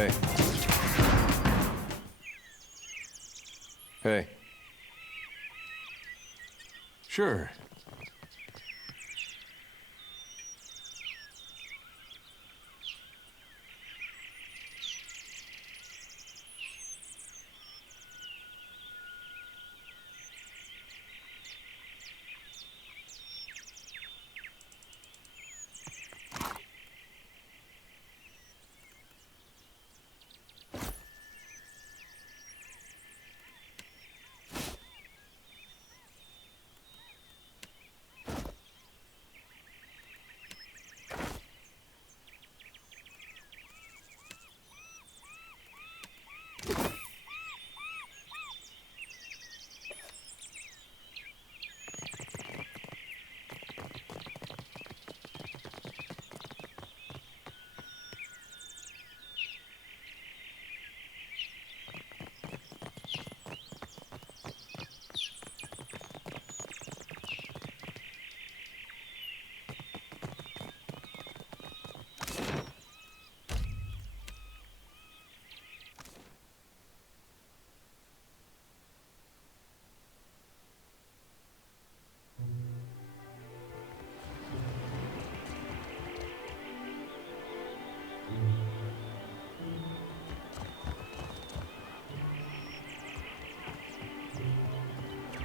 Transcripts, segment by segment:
Hey. Hey. Sure.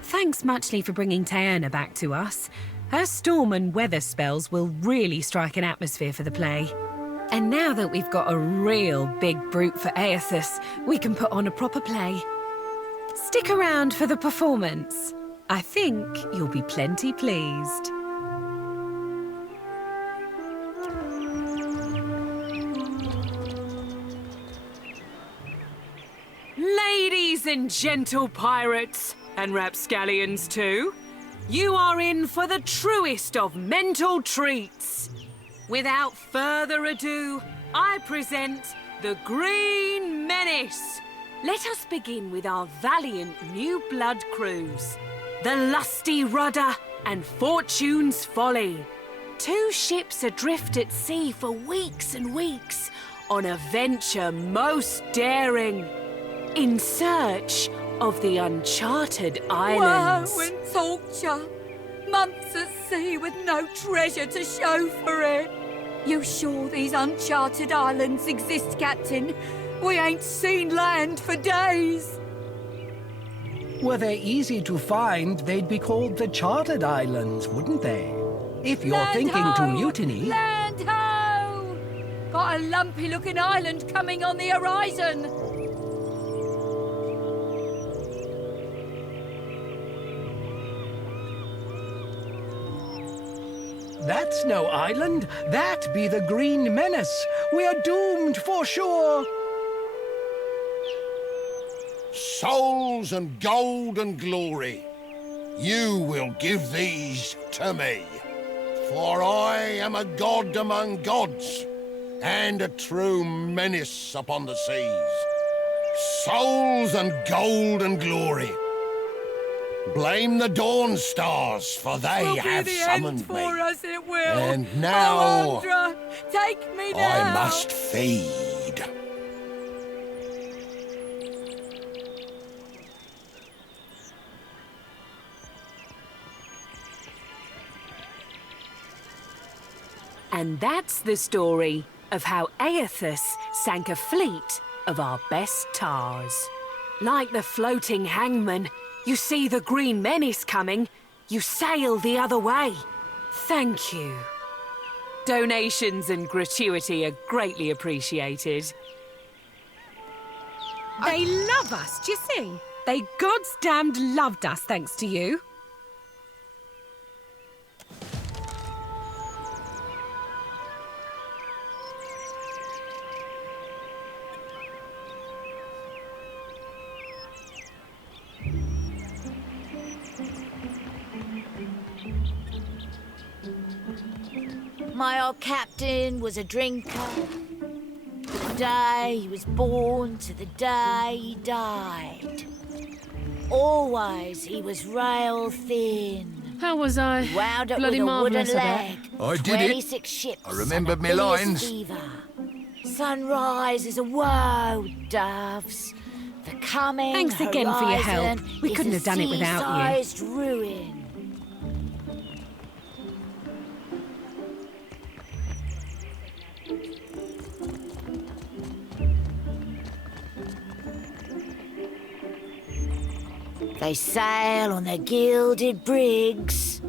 Thanks muchly for bringing Taerna back to us. Her storm and weather spells will really strike an atmosphere for the play. And now that we've got a real big brute for Aethys, we can put on a proper play. Stick around for the performance. I think you'll be plenty pleased. Ladies and gentle pirates, and rapscallions too, you are in for the truest of mental treats. Without further ado, I present the Green Menace. Let us begin with our valiant new blood crews, the Lusty Rudder and Fortune's Folly. 2 ships adrift at sea for weeks and weeks on a venture most daring, in search of the uncharted islands. Woe and torture. Months at sea with no treasure to show for it. You sure these uncharted islands exist, Captain? We ain't seen land for days. Were they easy to find, they'd be called the Chartered Islands, wouldn't they? If you're Land thinking ho! to mutiny... Land ho! Got a lumpy-looking island coming on the horizon. That's no island. That be the Green Menace. We are doomed for sure. Souls and gold and glory, you will give these to me. For I am a god among gods, and a true menace upon the seas. Souls and gold and glory. Blame the Dawn Stars, for they have summoned me. For us it will. And now, Andra, take me now. I must feed. And that's the story of how Aethys sank a fleet of our best tars. Like the floating hangman, you see the Green Menace coming, you sail the other way. Thank you. Donations and gratuity are greatly appreciated. They love us, do you see? They God's damned loved us thanks to you. My old captain was a drinker. The day he was born to the day he died. Always he was rail thin. How was I? Wound up Bloody with a wooden marvellous, I bet. leg. I did it. 26 ships. I remembered and me a lines. fever. sunrise is a woe, doves. The coming Thanks again for your help. horizon We is couldn't a have done it without you. sea-sized ruin. They sail on their gilded brigs,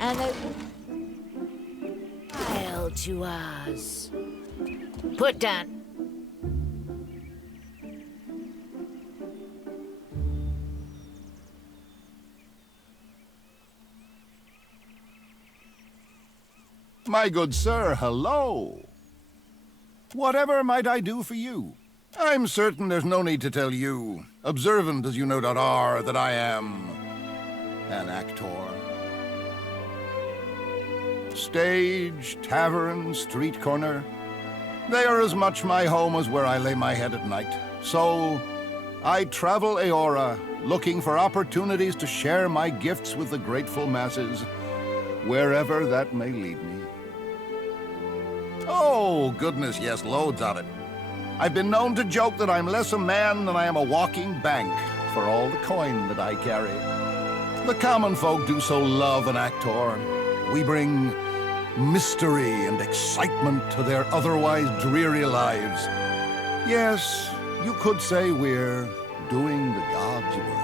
and they sail to us. Put down. My good sir, hello. Whatever might I do for you? I'm certain there's no need to tell you, observant as you no doubt are, that I am an actor. Stage, tavern, street corner, they are as much my home as where I lay my head at night. So, I travel Aora, looking for opportunities to share my gifts with the grateful masses, wherever that may lead me. Oh, goodness, yes, loads of it. I've been known to joke that I'm less a man than I am a walking bank for all the coin that I carry. The common folk do so love an actor. We bring mystery and excitement to their otherwise dreary lives. Yes, you could say we're doing the God's work.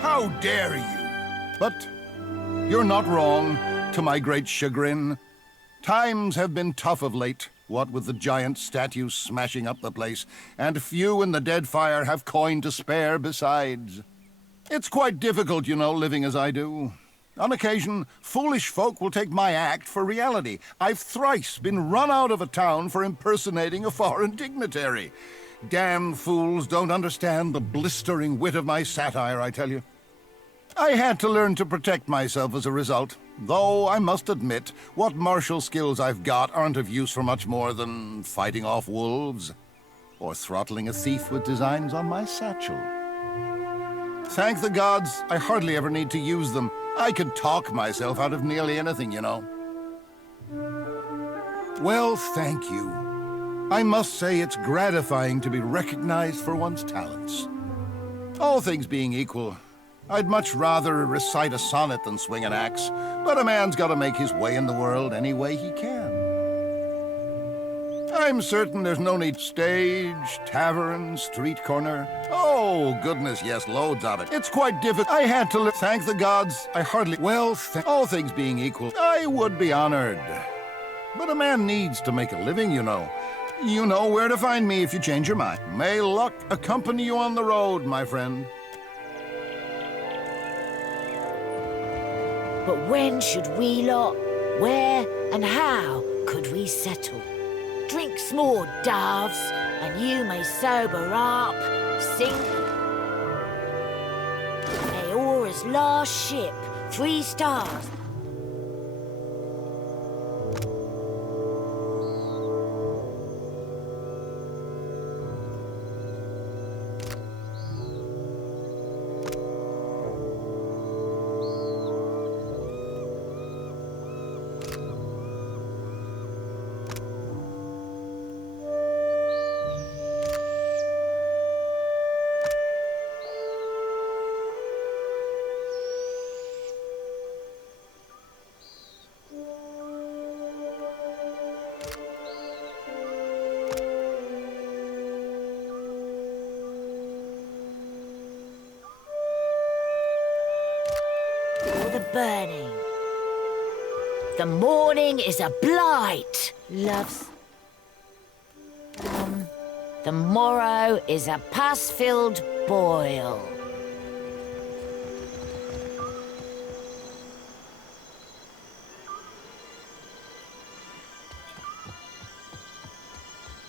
How dare you? But you're not wrong, to my great chagrin. Times have been tough of late, what with the giant statues smashing up the place, and few in the Deadfire have coin to spare besides. It's quite difficult, you know, living as I do. On occasion, foolish folk will take my act for reality. I've thrice been run out of a town for impersonating a foreign dignitary. Damn fools don't understand the blistering wit of my satire, I tell you. I had to learn to protect myself as a result, though I must admit, what martial skills I've got aren't of use for much more than fighting off wolves, or throttling a thief with designs on my satchel. Thank the gods, I hardly ever need to use them. I could talk myself out of nearly anything, you know. Well, thank you. I must say it's gratifying to be recognized for one's talents. All things being equal, I'd much rather recite a sonnet than swing an axe, but a man's got to make his way in the world any way he can. I'm certain there's no need. Stage, tavern, street corner. Oh, goodness, yes, loads of it. It's quite difficult. I had to live. Thank the gods, I hardly... Well, all things being equal, I would be honored. But a man needs to make a living, you know. You know where to find me if you change your mind. May luck accompany you on the road, my friend. But when should we lot, where and how could we settle? Drink more, doves, and you may sober up, sink. Aora's last ship, 3 stars. The burning. The morning is a blight, loves. The morrow is a pus-filled boil.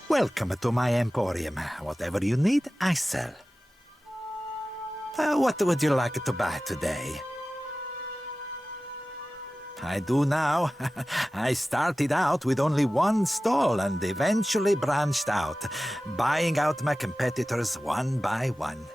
Welcome to my emporium. Whatever you need, I sell. What would you like to buy today? I do now. I started out with only one stall and eventually branched out, buying out my competitors one by one.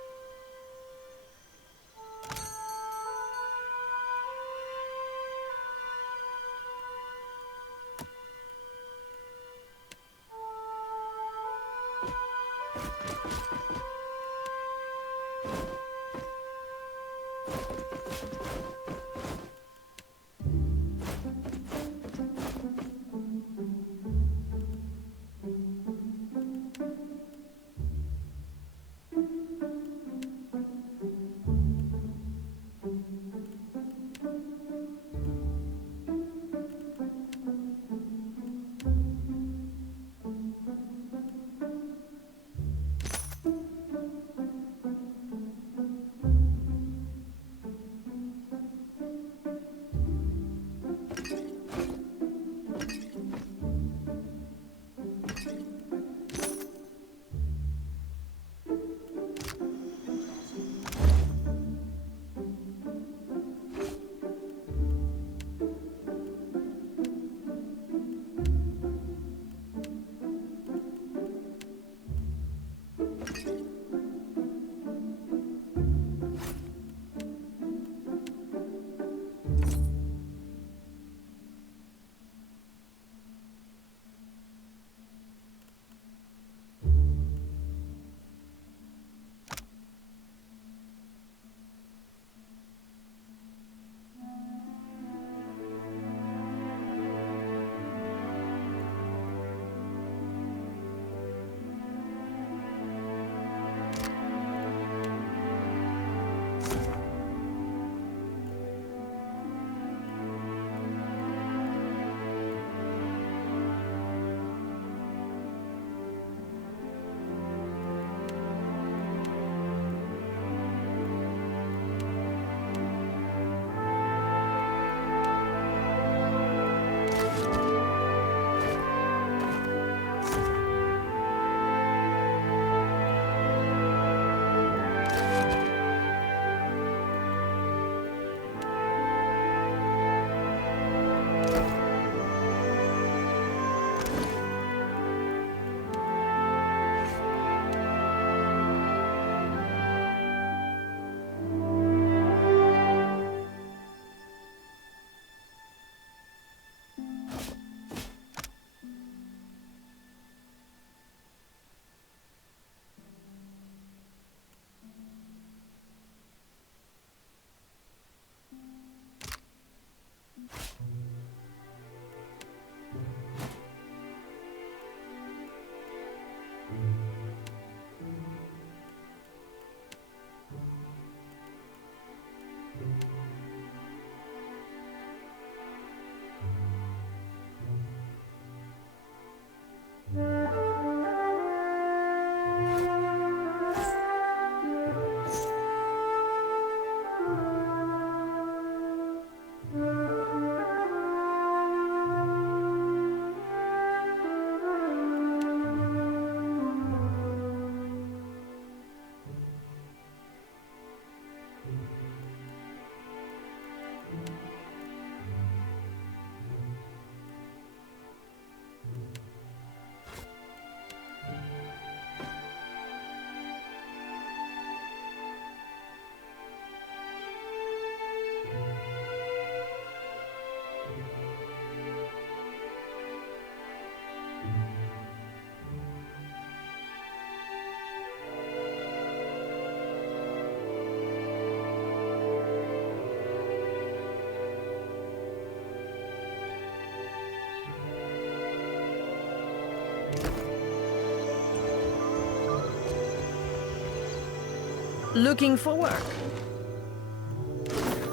Looking for work?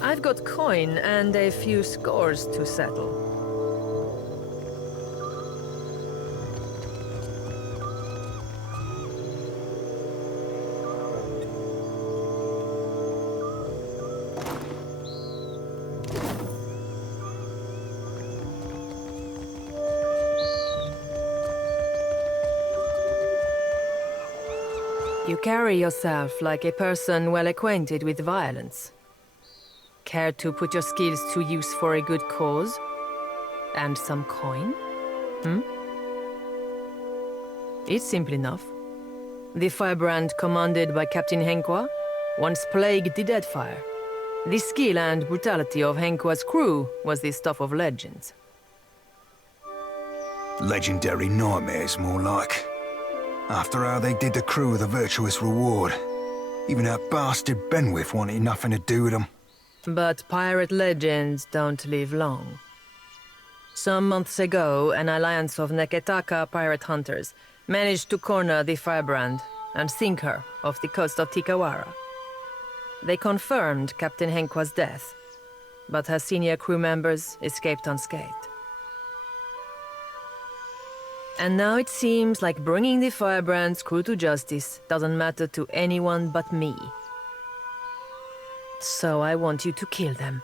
I've got coin and a few scores to settle. You carry yourself like a person well acquainted with violence. Care to put your skills to use for a good cause? And some coin? It's simple enough. The firebrand commanded by Captain Henqua once plagued the Deadfire. The skill and brutality of Henqua's crew was the stuff of legends. Legendary nightmares, more like. After how they did the crew with a virtuous reward. Even that bastard Benwith wanted nothing to do with them. But pirate legends don't live long. Some months ago, an alliance of Neketaka pirate hunters managed to corner the firebrand and sink her off the coast of Tikawara. They confirmed Captain Henkwa's death, but her senior crew members escaped unscathed. And now it seems like bringing the firebrand's crew to justice doesn't matter to anyone but me. So I want you to kill them.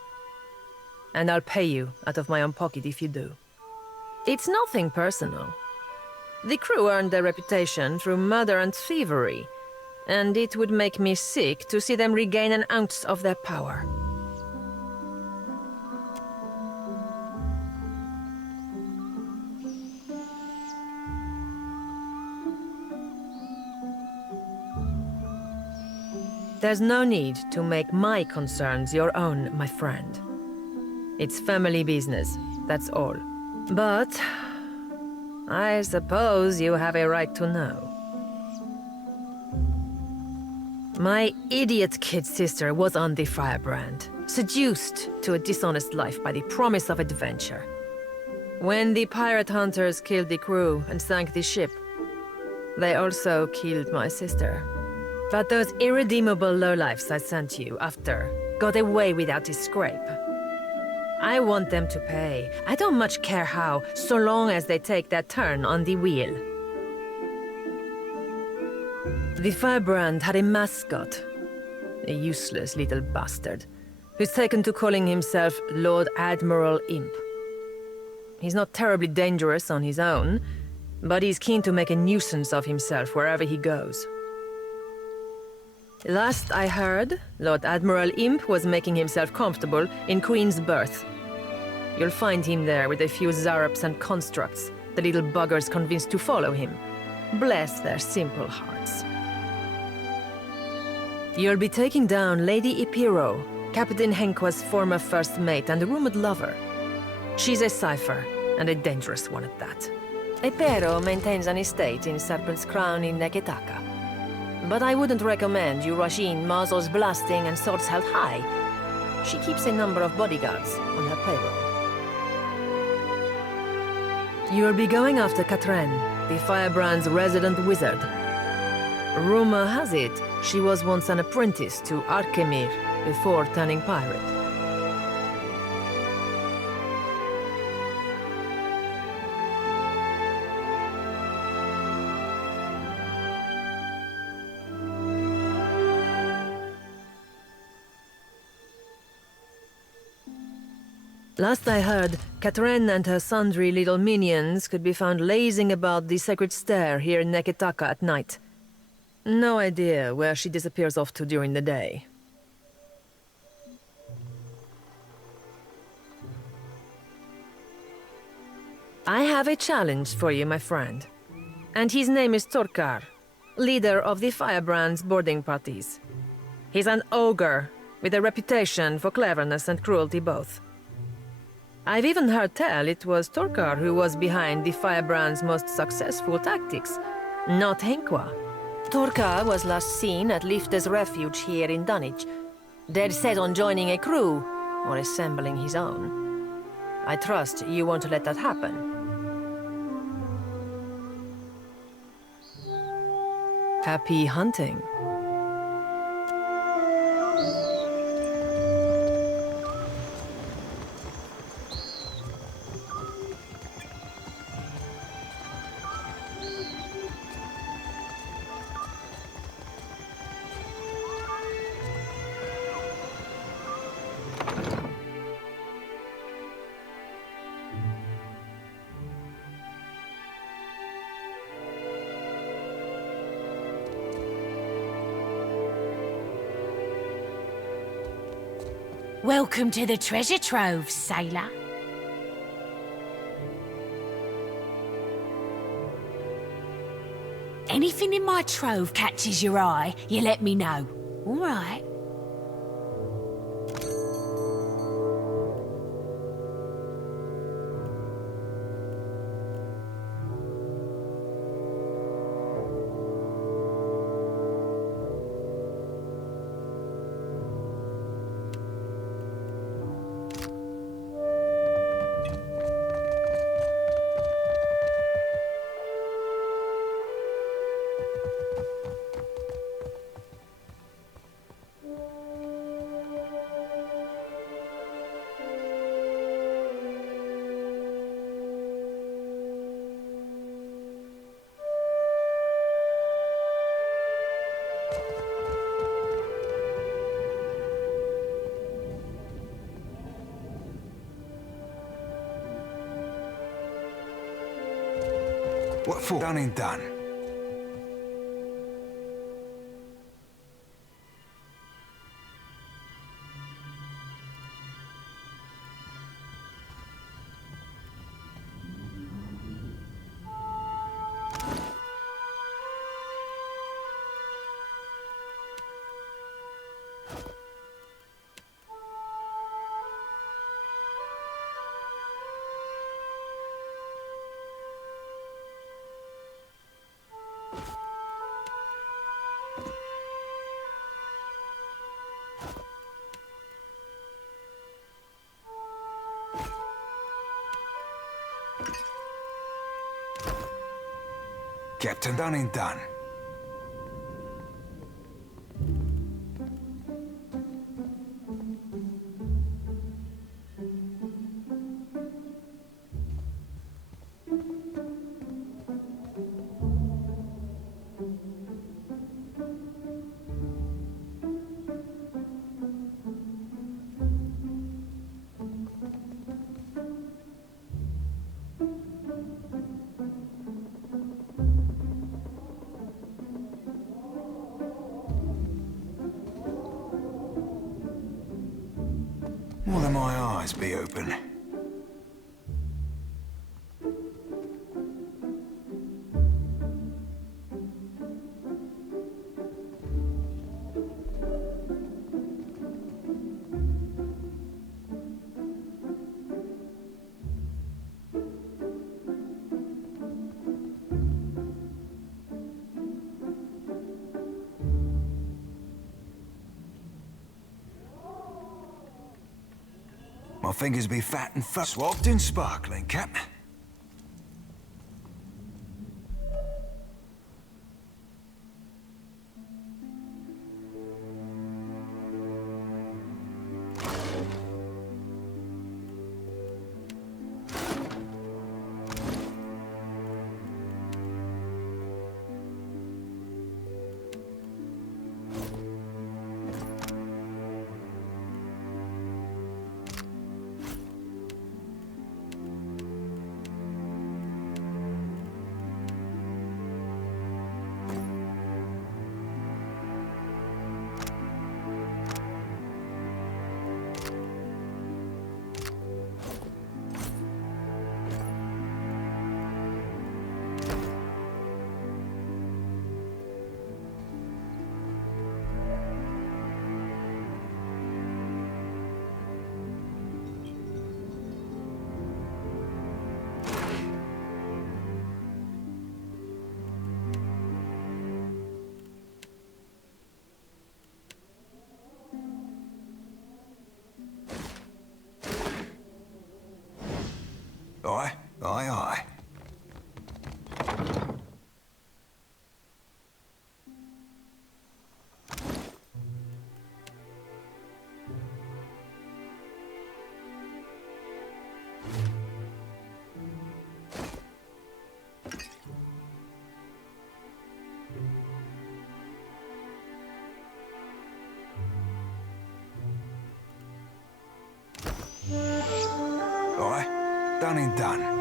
And I'll pay you out of my own pocket if you do. It's nothing personal. The crew earned their reputation through murder and thievery, and it would make me sick to see them regain an ounce of their power. There's no need to make my concerns your own, my friend. It's family business, that's all. But I suppose you have a right to know. My idiot kid sister was on the firebrand, seduced to a dishonest life by the promise of adventure. When the pirate hunters killed the crew and sank the ship, they also killed my sister. But those irredeemable lowlifes I sent you after got away without a scrape. I want them to pay. I don't much care how, so long as they take their turn on the wheel. The firebrand had a mascot, a useless little bastard, who's taken to calling himself Lord Admiral Imp. He's not terribly dangerous on his own, but he's keen to make a nuisance of himself wherever he goes. Last I heard, Lord Admiral Imp was making himself comfortable in Queen's Berth. You'll find him there with a few zarups and constructs, the little buggers convinced to follow him. Bless their simple hearts. You'll be taking down Lady Ipiro, Captain Henkwa's former first mate and rumored lover. She's a cipher, and a dangerous one at that. Ipiro maintains an estate in Serpent's Crown in Neketaka. But I wouldn't recommend you rush in muzzles blasting and swords held high. She keeps a number of bodyguards on her payroll. You'll be going after Katren, the firebrand's resident wizard. Rumor has it, she was once an apprentice to Arkemir before turning pirate. Last I heard, Katren and her sundry little minions could be found lazing about the sacred stair here in Neketaka at night. No idea where she disappears off to during the day. I have a challenge for you, my friend. And his name is Torkar, leader of the Firebrand's boarding parties. He's an ogre, with a reputation for cleverness and cruelty both. I've even heard tell it was Torkar who was behind the Firebrand's most successful tactics, not Henkwa. Torkar was last seen at Lifte's refuge here in Dunwich, dead set on joining a crew, or assembling his own. I trust you won't let that happen. Happy hunting. Welcome to the treasure trove, sailor. Anything in my trove catches your eye, you let me know. All right. What for? Done and done. Captain, done and done. More than my eyes be open. My fingers be fat and swapped and sparkling, Cap. Aye, aye, aye. Aye, done and done.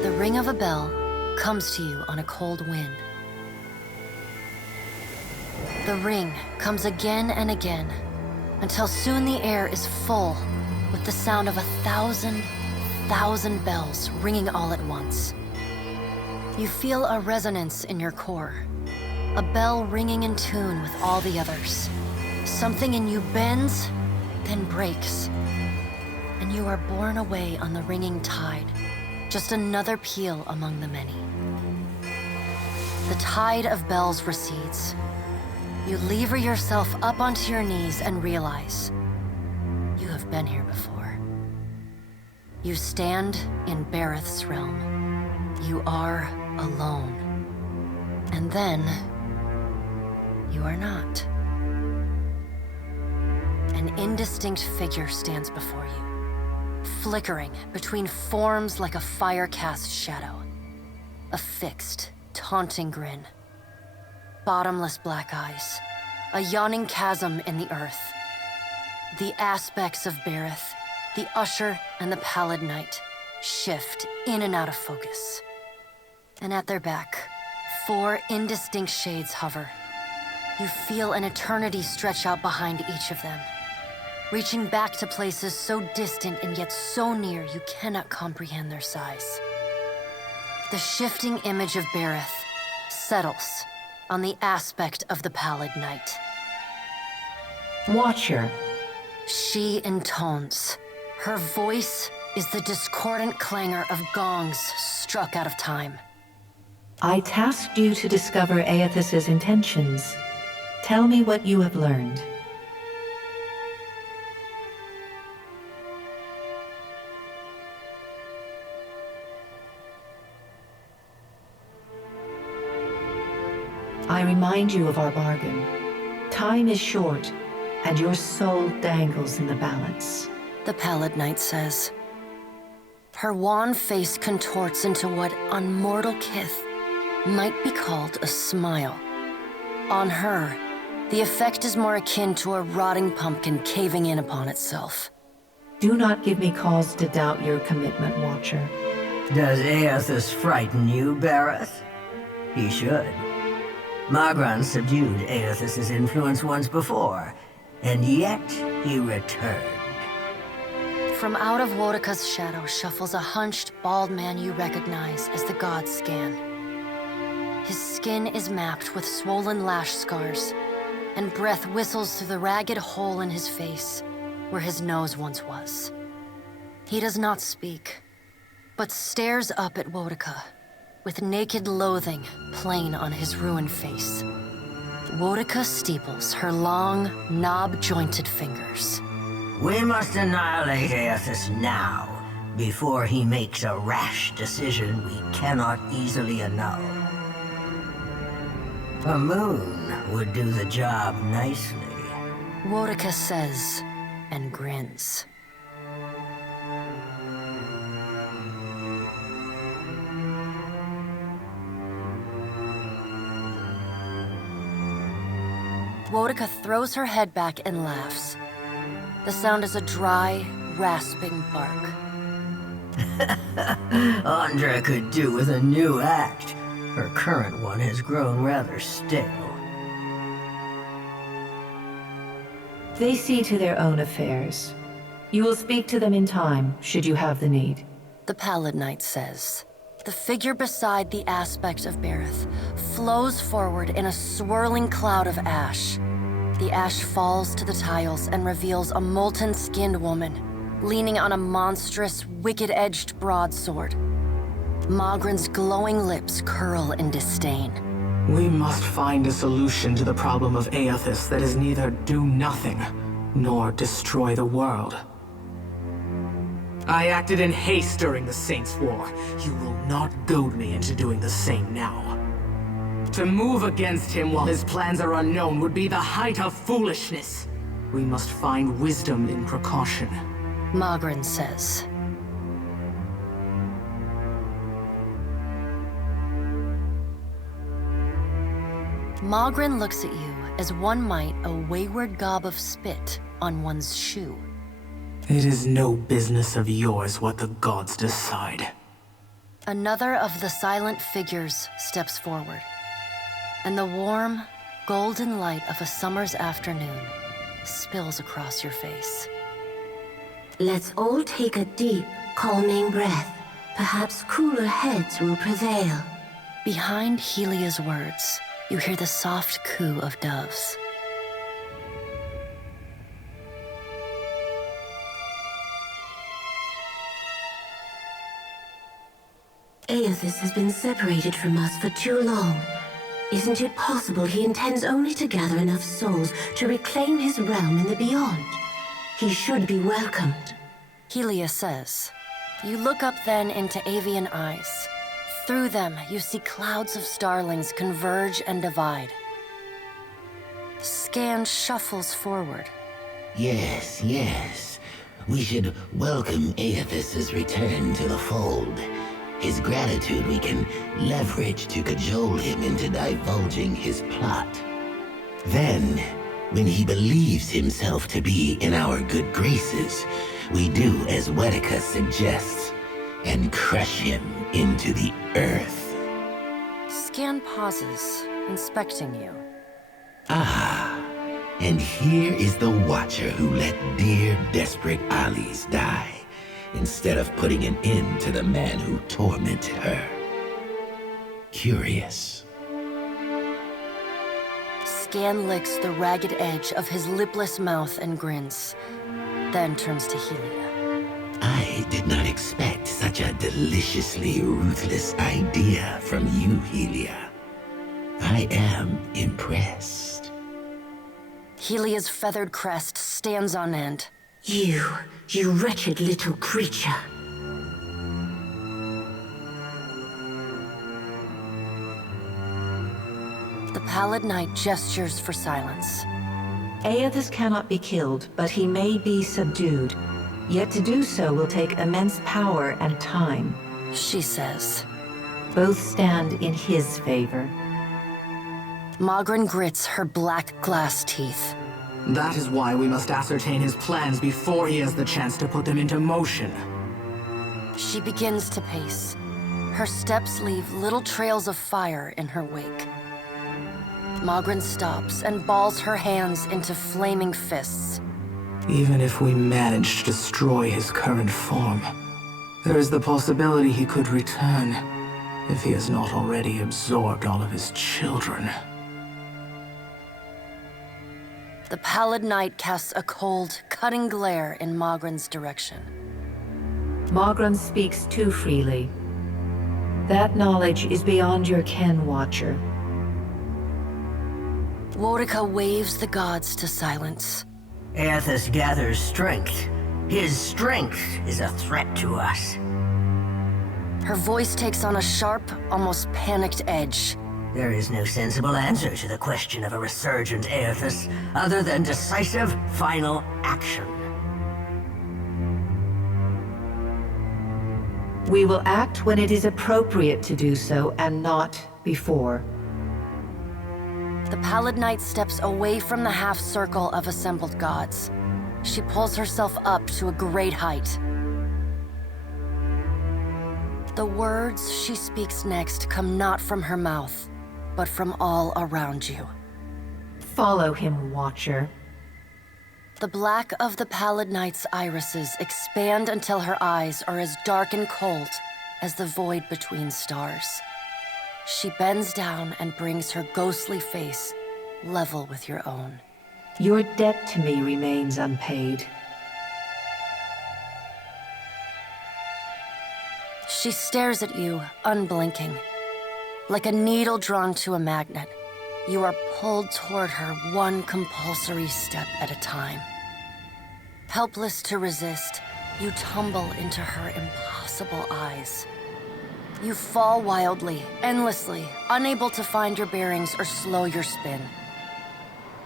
The ring of a bell comes to you on a cold wind. The ring comes again and again, until soon the air is full with the sound of 1,000,000 bells ringing all at once. You feel a resonance in your core, a bell ringing in tune with all the others. Something in you bends, then breaks, and you are borne away on the ringing tide. Just another peal among the many. The tide of bells recedes. You lever yourself up onto your knees and realize you have been here before. You stand in Bareth's realm. You are alone. And then you are not. An indistinct figure stands before you, flickering between forms like a fire-cast shadow. A fixed, taunting grin. Bottomless black eyes. A yawning chasm in the earth. The aspects of Bareth, the Usher and the Pallid Knight, shift in and out of focus. And at their back, 4 indistinct shades hover. You feel an eternity stretch out behind each of them, reaching back to places so distant and yet so near you cannot comprehend their size. The shifting image of Bareth settles on the aspect of the Pallid Knight. Watcher. She intones. Her voice is the discordant clangor of gongs struck out of time. I tasked you to discover Aethys's intentions. Tell me what you have learned. I remind you of our bargain. Time is short, and your soul dangles in the balance. The Pallid Knight says. Her wan face contorts into what on mortal kith might be called a smile. On her, the effect is more akin to a rotting pumpkin caving in upon itself. Do not give me cause to doubt your commitment, Watcher. Does Aethys frighten you, Bareth? He should. Magran subdued Aethys's influence once before, and yet he returned. From out of Wodika's shadow shuffles a hunched, bald man you recognize as the God Scan. His skin is mapped with swollen lash scars, and breath whistles through the ragged hole in his face where his nose once was. He does not speak, but stares up at Wodika, with naked loathing plain on his ruined face. Wodika steeples her long, knob-jointed fingers. We must annihilate Aethys now, before he makes a rash decision we cannot easily annul. A moon would do the job nicely. Wodika says, and grins. Wodica throws her head back and laughs. The sound is a dry, rasping bark. Andra could do with a new act. Her current one has grown rather stale. They see to their own affairs. You will speak to them in time, should you have the need. The Pallid Knight says. The figure beside the aspect of Berith flows forward in a swirling cloud of ash. The ash falls to the tiles and reveals a molten-skinned woman, leaning on a monstrous, wicked-edged broadsword. Mogren's glowing lips curl in disdain. We must find a solution to the problem of Aethys that is neither do nothing, nor destroy the world. I acted in haste during the Saints' War. You will not goad me into doing the same now. To move against him while his plans are unknown would be the height of foolishness. We must find wisdom in precaution. Mogren says. Mogren looks at you as one might a wayward gob of spit on one's shoe. It is no business of yours what the gods decide. Another of the silent figures steps forward, and the warm, golden light of a summer's afternoon spills across your face. Let's all take a deep, calming breath. Perhaps cooler heads will prevail. Behind Helia's words, you hear the soft coo of doves. Aethys has been separated from us for too long. Isn't it possible he intends only to gather enough souls to reclaim his realm in the beyond? He should be welcomed. Helia says. You look up then into avian eyes. Through them, you see clouds of starlings converge and divide. Scan shuffles forward. Yes, yes. We should welcome Aethys' return to the fold. His gratitude we can leverage to cajole him into divulging his plot. Then, when he believes himself to be in our good graces, we do as Wedica suggests, and crush him into the earth. Scan pauses, inspecting you. Ah, and here is the Watcher who let dear, desperate Alice die, instead of putting an end to the man who tormented her. Curious. Scan licks the ragged edge of his lipless mouth and grins, then turns to Helia. I did not expect such a deliciously ruthless idea from you, Helia. I am impressed. Helia's feathered crest stands on end. You wretched little creature. The Pallid Knight gestures for silence. Aethys cannot be killed, but he may be subdued. Yet to do so will take immense power and time. She says. Both stand in his favor. Mogren grits her black glass teeth. That is why we must ascertain his plans before he has the chance to put them into motion. She begins to pace. Her steps leave little trails of fire in her wake. Mogren stops and balls her hands into flaming fists. Even if we manage to destroy his current form, there is the possibility he could return, if he has not already absorbed all of his children. The Pallid Knight casts a cold, cutting glare in Mogren's direction. Mogren speaks too freely. That knowledge is beyond your ken, Watcher. Wodica waves the gods to silence. Aethys gathers strength. His strength is a threat to us. Her voice takes on a sharp, almost panicked edge. There is no sensible answer to the question of a resurgent Aethys, other than decisive, final action. We will act when it is appropriate to do so, and not before. The Pallid Knight steps away from the half-circle of assembled gods. She pulls herself up to a great height. The words she speaks next come not from her mouth, but from all around you. Follow him, Watcher. The black of the Pallid Knight's irises expand until her eyes are as dark and cold as the void between stars. She bends down and brings her ghostly face level with your own. Your debt to me remains unpaid. She stares at you, unblinking. Like a needle drawn to a magnet, you are pulled toward her one compulsory step at a time. Helpless to resist, you tumble into her impossible eyes. You fall wildly, endlessly, unable to find your bearings or slow your spin.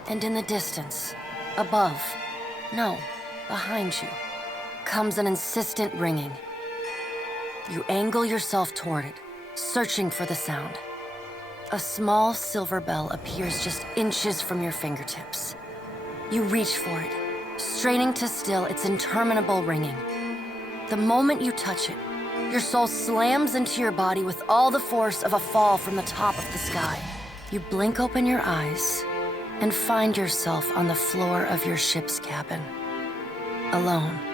And in the distance, above, no, behind you, comes an insistent ringing. You angle yourself toward it, searching for the sound. A small silver bell appears just inches from your fingertips. You reach for it, straining to still its interminable ringing. The moment you touch it, your soul slams into your body with all the force of a fall from the top of the sky. You blink open your eyes and find yourself on the floor of your ship's cabin, alone.